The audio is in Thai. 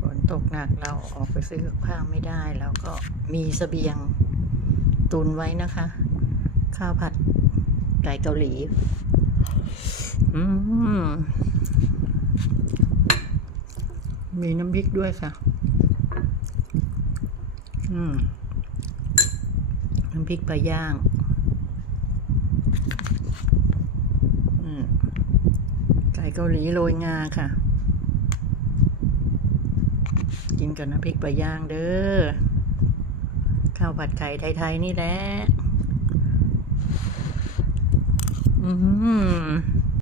ฝนตกหนักเราออกไปซื้อผ้าไม่ได้ แล้วก็มีสเสบียงตุนไว้นะคะ ข้าวผัดไก่เกาหลี อืมมีน้ำพริกด้วยค่ะ อืม น้ำพริกปลาย่าง ไข่เกาหลีโรยงาค่ะ กินกับน้ำพริกปลาย่างเด้อ ข้าวผัดไข่ไทยๆนี่แหละ อืม